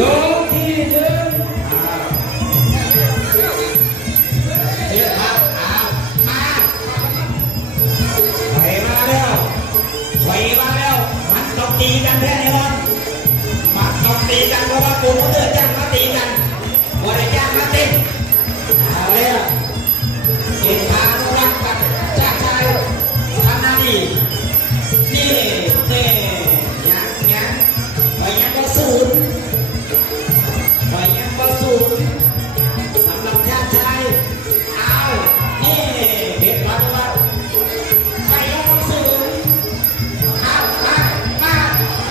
ยกที่หนึ่งเสียครับมาไหวมาแล้วไหวมาแล้วมันต้องตีกันแท้แน่นอนมันต้องตีกันเพราะว่ากูเตือนจ้างมาตีกันว่าได้จ้างมาตีเอาแล้วเห็นพานุรักษ์กับจ้าชายทำหน้าที่นี่ยังไปยังก็ศูนย์ไปยังก็ศูนย์สำหรับจ้าชายเอานี่เห็นพานุรักษ์ไปยังก็ศูนย์เอามา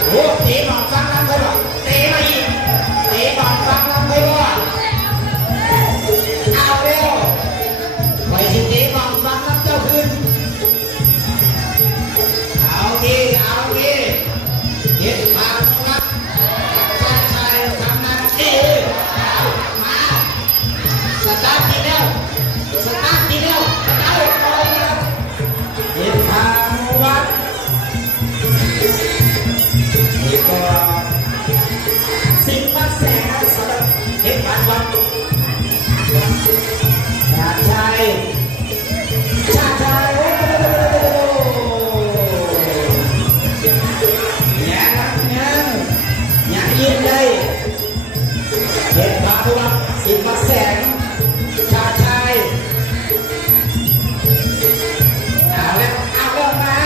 โอ้ตีบอลฟังลำไปบ่ตีมาอีกตีบอลฟังลำไปบ่เอาเร็วไปสิตีบอลฟังลำเจ้าคืนเอาดีเห็นพานุรักษ์กับจ้าชายทำหน้าที่เอามาสตาร์ทดีแล้วเอาไปแล้วเห็นพานุรักษ์นี่ก็สิ่งมักแสงสำหรับเห็นพานุรักษ์ชาชายโอ้ยังยินเลยเห็นพานุรักษ์สิ่งมักแสงชาชายเอาแล้วมา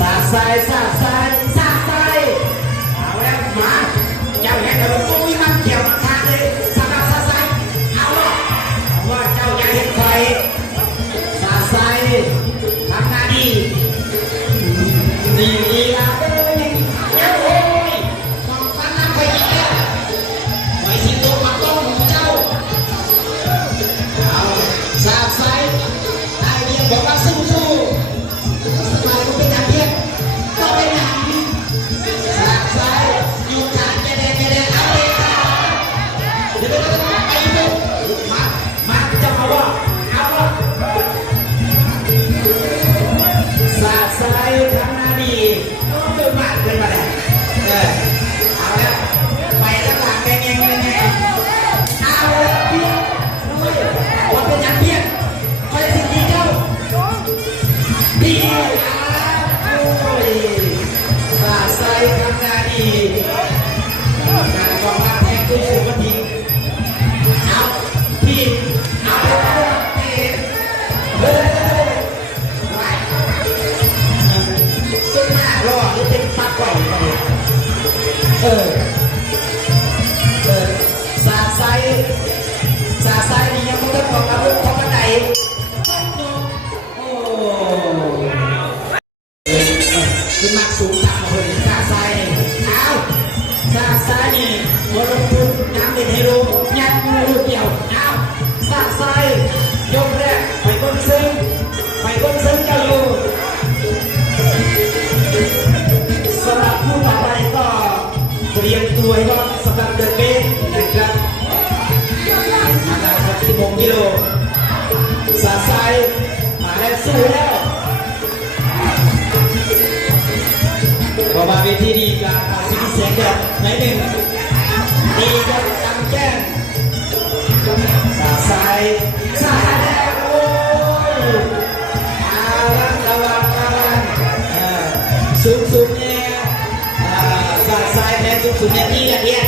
สาดใส่เอาแล้วมาเจ้าเห็นกระโดดตุ้ยมันเกี่ยวมันทางเลยสาดใส่เอาแล้วว่าเจ้าอยากเห็นใครสาดใส่ทำหน้าดีละยังโอ้ยต้องฟันน้ำไปอีกแล้วไว้สิตัวมันต้องเจ้าเอาสาดใส่ได้เรียนบอกว่าสู้สบายมันเป็นอย่างเพียงก็เป็นอย่างสาดใส่อยู่ฐานแกแดงเอาเลยเดี๋ยวไปดูมาจะเอาว่าสาดใส่ทำหน้าดีต้องมากเกินไปเลยเอาแล้วไปแล้วหลังแงเอาแล้วเพี้ยนว่าเป็นอย่างเพี้ยนคอยสิ่งดีเจ้าดีโอ้ยสาดใส่ทำหน้าดีการกองทัพแทงขึ้นสู่กระถิ่นเอาพี่เอาเฮ้ยซึ่งหน้ารอหรือเป็นปักก่อนสาดใส่นี่ยังไม่ได้บอกกับลูกของกันไหนโอ้เป็นมักสูงต่ำเลยสาดใส่เอาสาดใส่นี่โอ้ลงทุนน้ำเด็ดให้รู้ยัดมือลูกเดียวเอาสาดใส่ยกแรกไปก้นซึ้งเจ้าอยู่สำหรับผู้ต่อไปก็เตรียมตัวให้พร้อมสำหรับเดินเบสนะครับมาแล้ว16 กิโลสาดใส่มาแล้วสู้แล้วพอมาเวทีดีการเอาสิ่งเสียงเด็ดไหนหนึ่งดีกันตั้งแจ้งสาดใส่แล้วโอ้ยระวังสูงเนี่ยสาดใส่แพ้สูงเนี่ยที่อย่างเงี้ย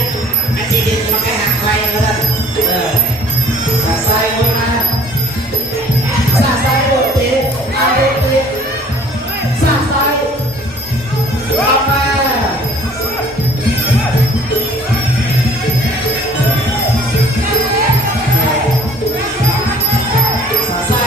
ไอ้ที่ดินมาแค่หักไฟแล้วท่านสาดใส่ลงมาสาดใส่โอเคเอาโอเคสาดใส่ออกมาสาดใส่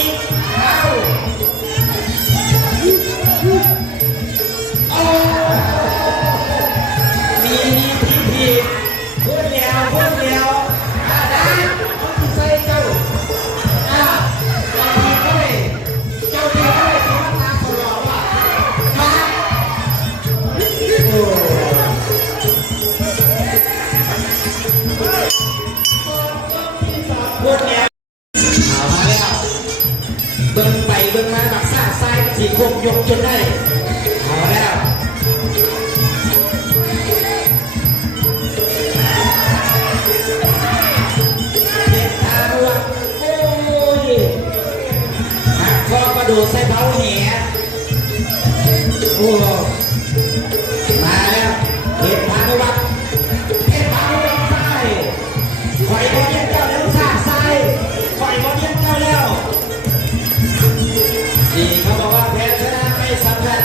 อีกเอาโอ้มีพี่พูดแล้วได้ต้องใส่เจ้าเจ้าทีก็เลยที่มันตามตลอดว่ามาโอ้พูดแล้วเอามาแล้วเบิ่งไปเบิ่งมาแบบซ่าซ้ายสีโคกยกจนได้เอาแล้วเด็กตาดวงโอ้ยหักคอกระโดดใส่เท้าแหโอ้มาแล้วเด็กพานุวัฒน์ซ้ายคอยบอลเลี้ยงเจ้าแล้วซ่าซ้ายคอยบอลเลี้ยงเจ้าแล้วนี่เขาบอกว่าแพ้ชนะไม่สำคัญ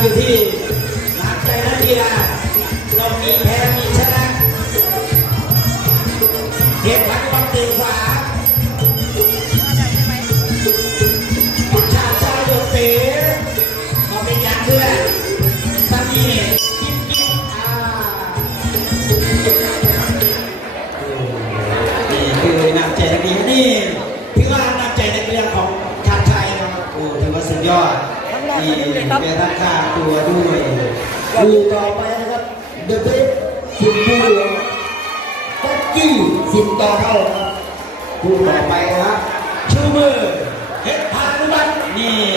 อยู่ที่น้ำใจนักกีฬาต้องมีแพ้มีชนะเก็บพันวันตีขวาชาโยเต๋ก็เป็นอย่างเพื่อนตอนนี้นี่คือน้ำใจนักกีฬานี่ถือว่าน้ำใจในเรื่องของชาติไทยนะครับโอ้ถือว่าสุดยอดนี่เป็นราคาตัวด้วยดูต่อไปนะครับเดอะเบสคุณผู้หลวงตักกี้สิบต่อเท่าครับผู้ต่อไปนะครับชูมือเฮ็ดพานุวัฒน์นี่